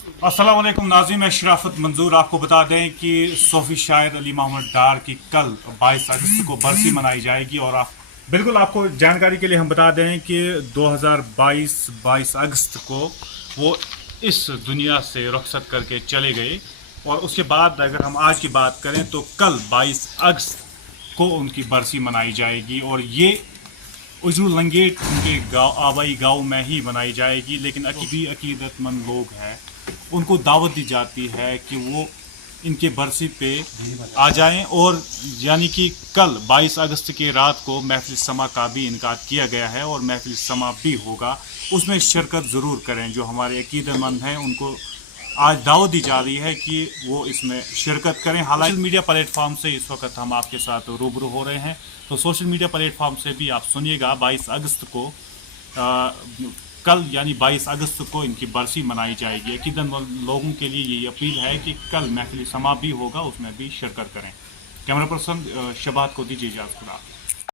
अस्सलाम वालेकुम नाज़रीन, मैं शराफत मंजूर आपको बता दें कि सूफी शायर अली मोहम्मद डार की कल 22 अगस्त को बरसी मनाई जाएगी। और आपको जानकारी के लिए हम बता दें कि 2022 22 अगस्त को वो इस दुनिया से रुखसत करके चले गए। और उसके बाद अगर हम आज की बात करें तो कल 22 अगस्त को उनकी बरसी मनाई जाएगी। और ये उजरू लंगेट उनके गाँव आबाई गाँव में ही मनाई जाएगी। लेकिन भी अकीदतमंद लोग हैं, उनको दावत दी जाती है कि वो इनके बरसी पे आ जाएं। और यानी कि कल 22 अगस्त की रात को महफिल समा का भी इनका किया गया है और महफिल समा भी होगा, उसमें शिरकत ज़रूर करें। जो हमारे अकीदतमंद हैं उनको आज दावत दी जा रही है कि वो इसमें शिरकत करें। हालांकि सोशल मीडिया प्लेटफॉर्म से इस वक्त हम आपके साथ रूबरू हो रहे हैं, तो सोशल मीडिया प्लेटफॉर्म से भी आप सुनिएगा 22 अगस्त को कल यानी 22 अगस्त को इनकी बरसी मनाई जाएगी। अकीदतमंद लोगों के लिए ये अपील है कि कल महफिल समा भी होगा, उसमें भी शिरकत करें। कैमरा पर्सन शबात को दीजिए इजाज़त। खुदा।